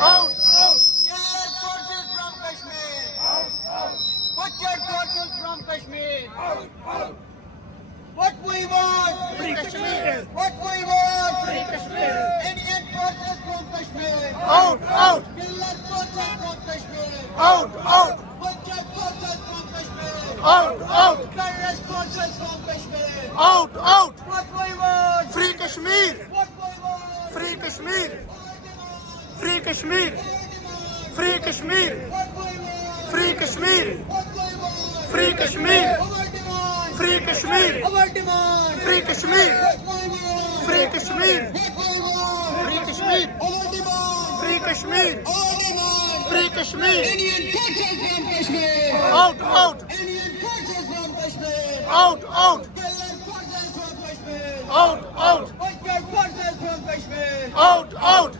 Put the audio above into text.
Out! Out! Killer forces from Kashmir. Butchered forces from Kashmir. What we want? Free Kashmir! What we want? Free Kashmir! Indian forces from Kashmir. Out! Out! Killer forces from Kashmir. Out! Out! Butchered forces from Kashmir. Out! Out! Terrorist forces from Kashmir. Out! Out! What we want? Free Kashmir! What we want? Free Kashmir! Free Kashmir! Free Kashmir! What we want? Free Kashmir! What we want? Free Kashmir! Our demand. Free Kashmir! Our demand. Free Kashmir! What we want? Free Kashmir! What we want? Free Kashmir! Our demand. Free Kashmir! Our demand. Free Kashmir! Indian forces from Kashmir. Out! Out! Indian forces from Kashmir. Out! Out! Killer forces from Kashmir. Out! Out! Butchered forces from Kashmir. Out! Out!